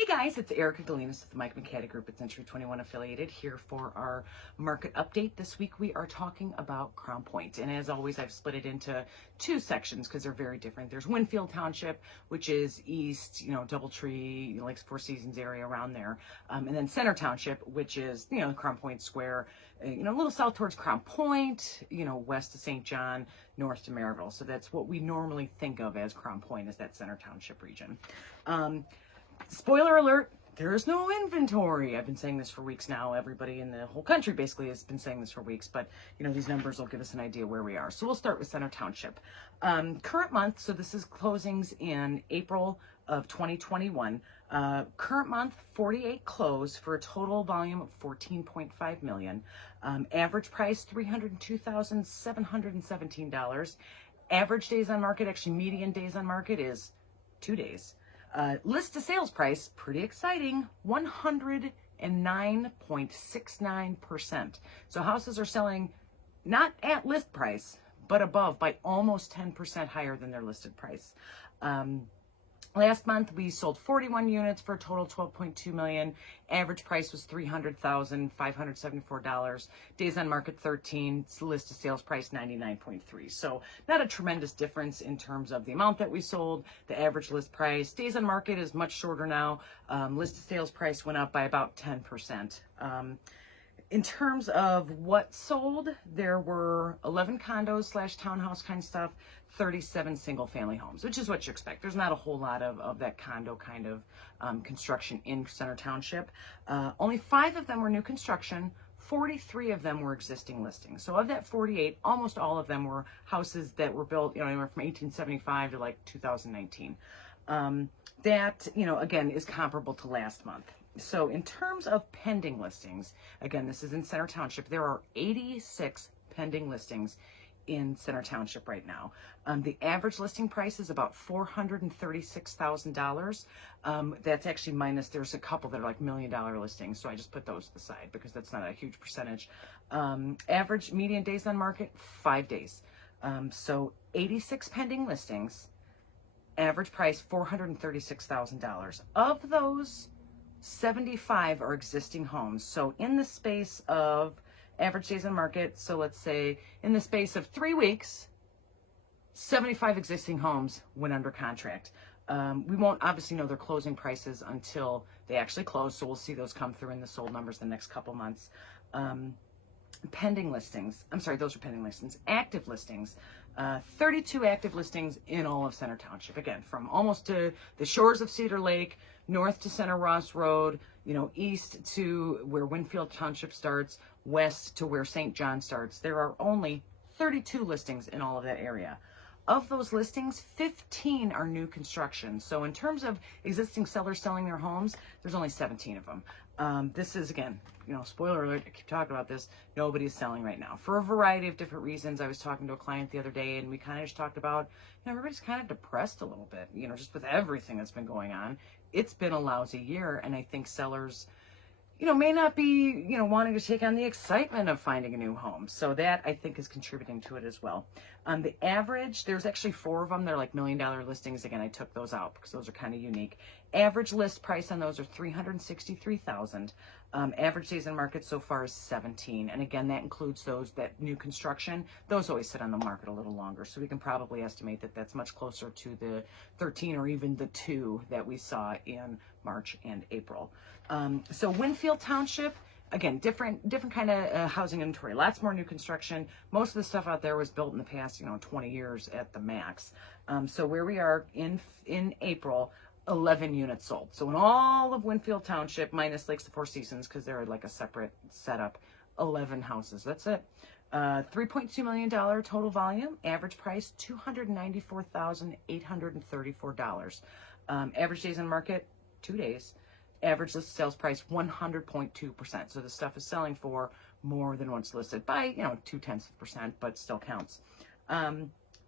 Hey guys, it's Erica Galinas of the Mike McCaddy Group at Century 21 affiliated here for our market update. This week we are talking about Crown Point, and as always I've split it into two sections because they're very different. There's Winfield Township, which is east, Doubletree, Lakes Four Seasons area around there, and then Center Township, which is Crown Point Square, a little south towards Crown Point, west to St. John, north to Maryville. So that's what we normally think of as Crown Point, is that Center Township region. Spoiler alert, there is no inventory. I've been saying this for weeks now. Everybody in the whole country basically has been saying this for weeks, but these numbers will give us an idea where we are. So we'll start with Center Township. Current month, so this is closings in April of 2021. Current month, 48 closed for a total volume of 14.5 million. Average price, $302,717. Average days on market, actually median days on market is 2 days. List to sales price, pretty exciting, 109.69%. So houses are selling not at list price, but above by almost 10% higher than their listed price. Last month, we sold 41 units for a total of 12.2 million. Average price was $300,574. Days on market 13. List to sales price 99.3. So not a tremendous difference in terms of the amount that we sold. The average list price. Days on market is much shorter now. List to sales price went up by about 10%. In terms of what sold, there were 11 condos / townhouse kind of stuff, 37 single family homes, which is what you expect. There's not a whole lot of that condo kind of construction in Center Township. Only 5 of them were new construction. 43 of them were existing listings. So of that 48, almost all of them were houses that were built, anywhere from 1875 to like 2019. That, again, is comparable to last month. So in terms of pending listings, again, this is in Center Township, there are 86 pending listings in Center Township right now. The average listing price is about $436,000. That's actually minus, there's a couple that are like $1 million listings, so I just put those to the side because that's not a huge percentage. Average median days on market, 5 days. So 86 pending listings, average price $436,000. Of those, 75 are existing homes. So in the space of average days on market, so let's say in the space of 3 weeks, 75 existing homes went under contract. We won't obviously know their closing prices until they actually close, so we'll see those come through in the sold numbers the next couple months. Pending listings, I'm sorry, those are pending listings. Active listings, 32 active listings in all of Center Township. Again, from almost to the shores of Cedar Lake, north to Center Ross Road, east to where Winfield Township starts, west to where St. John starts. There are only 32 listings in all of that area. Of those listings, 15 are new construction. So in terms of existing sellers selling their homes, there's only 17 of them. This is, again, spoiler alert, I keep talking about this, nobody's selling right now for a variety of different reasons. I was talking to a client the other day and we kind of just talked about, everybody's kind of depressed a little bit, just with everything that's been going on. It's been a lousy year, and I think sellers, may not be, wanting to take on the excitement of finding a new home. So that, I think, is contributing to it as well. The average, there's actually 4 of them. They're like $1 million listings. Again, I took those out because those are kind of unique. Average list price on those are $363,000. Average days in market so far is 17. And again, that includes those that new construction. Those always sit on the market a little longer. So we can probably estimate that that's much closer to the 13 or even the 2 that we saw in March and April. So Winfield Township, again, different kind of housing inventory, lots more new construction. Most of the stuff out there was built in the past, 20 years at the max. So where we are in April, 11 units sold. So in all of Winfield Township, minus Lakes Four Seasons, because they're like a separate setup, 11 houses. That's it. $3.2 million total volume. Average price, $294,834. Average days on market, 2 days. Average list sales price 100.2%. So the stuff is selling for more than what's listed by 0.2%, but still counts.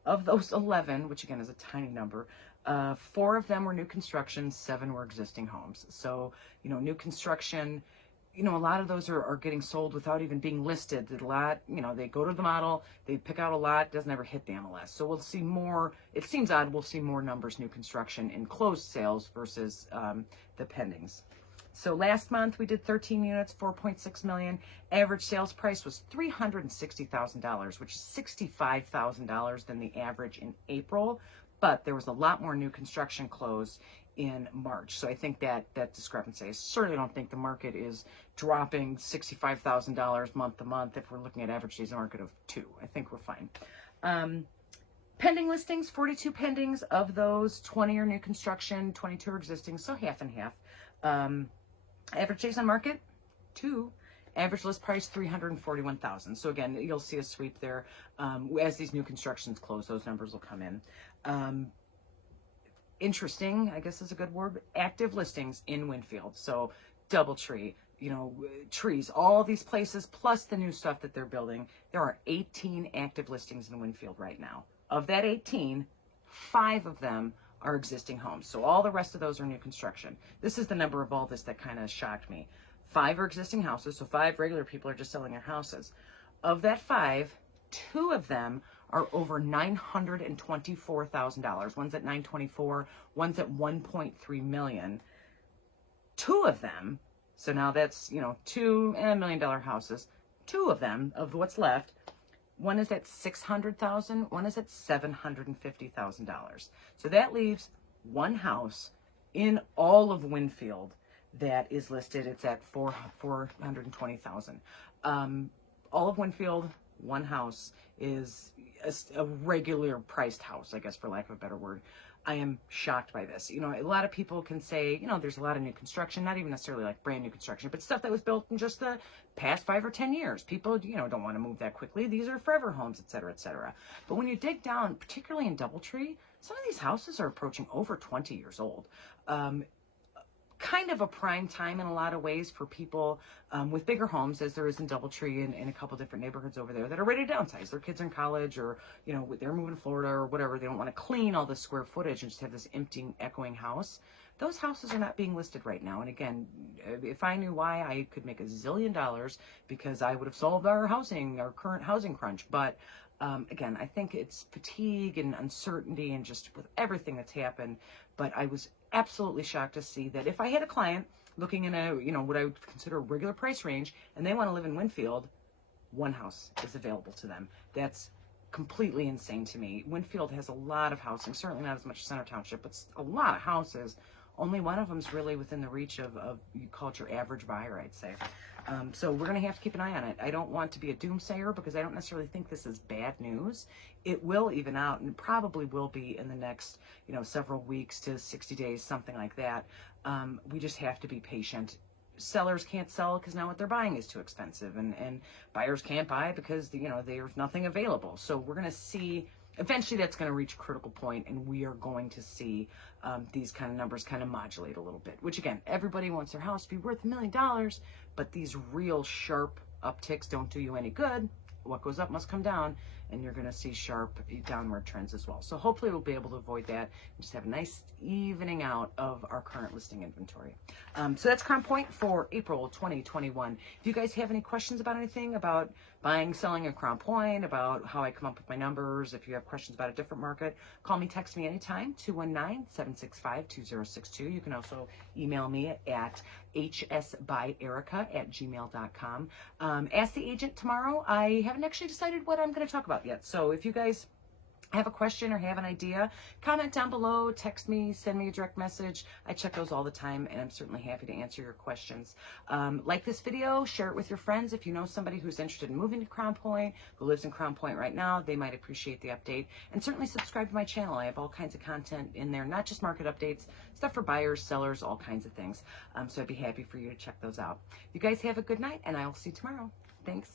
Of those 11, which again is a tiny number, 4 of them were new construction, 7 were existing homes. So new construction you know, a lot of those are getting sold without even being listed. A lot, you know, they go to the model, they pick out a lot, doesn't ever hit the MLS. So we'll see more, it seems odd, we'll see more numbers, new construction in closed sales versus the pendings. So last month we did 13 units, 4.6 million. Average sales price was $360,000, which is $65,000 than the average in April. But there was a lot more new construction closed in March. So I think that discrepancy, I certainly don't think the market is dropping $65,000 month to month if we're looking at average days on market of 2. I think we're fine. Pending listings, 42 pendings. Of those, 20 are new construction, 22 are existing, so half and half. Average days on market, 2. Average list price, $341,000. So again, you'll see a sweep there. As these new constructions close, those numbers will come in. Interesting, I guess is a good word, active listings in Winfield. So DoubleTree, you know, trees, all these places, plus the new stuff that they're building. There are 18 active listings in Winfield right now. Of that 18, 5 of them are existing homes. So all the rest of those are new construction. This is the number of all this that kind of shocked me. 5 are existing houses, so 5 regular people are just selling their houses. Of that 5, 2 of them are over $924,000. One's at $924,000, one's at $1.3 million. 2 of them, so now that's, you know, $2 million houses. 2 of them, of what's left, one is at $600,000, one is at $750,000. So that leaves one house in all of Winfield that is listed. It's at $420,000. All of Winfield, one house is a regular priced house, I guess, for lack of a better word. I am shocked by this. You know, a lot of people can say, you know, there's a lot of new construction, not even necessarily like brand new construction, but stuff that was built in just the past 5 or 10 years. People, you know, don't want to move that quickly. These are forever homes, et cetera, et cetera. But when you dig down, particularly in DoubleTree, some of these houses are approaching over 20 years old. Kind of a prime time in a lot of ways for people with bigger homes, as there is in DoubleTree and in a couple different neighborhoods over there that are ready to downsize. Their kids are in college, or, you know, they're moving to Florida or whatever. They don't want to clean all the square footage and just have this empty, echoing house. Those houses are not being listed right now. And again, if I knew why, I could make $1 zillion because I would have solved our current housing crunch. But again, I think it's fatigue and uncertainty and just with everything that's happened. But I was absolutely shocked to see that if I had a client looking in a, you know, what I would consider a regular price range, and they want to live in Winfield, one house is available to them. That's completely insane to me. Winfield has a lot of housing, certainly not as much as Center Township, but a lot of houses. Only one of them is really within the reach of you call it your average buyer, I'd say. So we're going to have to keep an eye on it. I don't want to be a doomsayer because I don't necessarily think this is bad news. It will even out, and it probably will be in the next, you know, several weeks to 60 days, something like that. We just have to be patient. Sellers can't sell because now what they're buying is too expensive, and buyers can't buy because, you know, there's nothing available. So we're going to see. Eventually that's going to reach a critical point, and we are going to see these kind of numbers kind of modulate a little bit, which again, everybody wants their house to be worth $1 million, but these real sharp upticks don't do you any good. What goes up must come down, and you're going to see sharp downward trends as well. So hopefully we'll be able to avoid that and just have a nice evening out of our current listing inventory. So that's Crown Point for April 2021. If you guys have any questions about anything, about buying, selling a Crown Point, about how I come up with my numbers, if you have questions about a different market, call me, text me anytime, 219-765-2062. You can also email me at hsbyerica@gmail.com. Ask the agent tomorrow. I haven't actually decided what I'm going to talk about yet. So if you guys have a question or have an idea, comment down below, text me, send me a direct message. I check those all the time, and I'm certainly happy to answer your questions. Like this video, share it with your friends. If you know somebody who's interested in moving to Crown Point, who lives in Crown Point right now, they might appreciate the update. And certainly subscribe to my channel. I have all kinds of content in there, not just market updates, stuff for buyers, sellers, all kinds of things. So I'd be happy for you to check those out. You guys have a good night, and I will see you tomorrow. Thanks.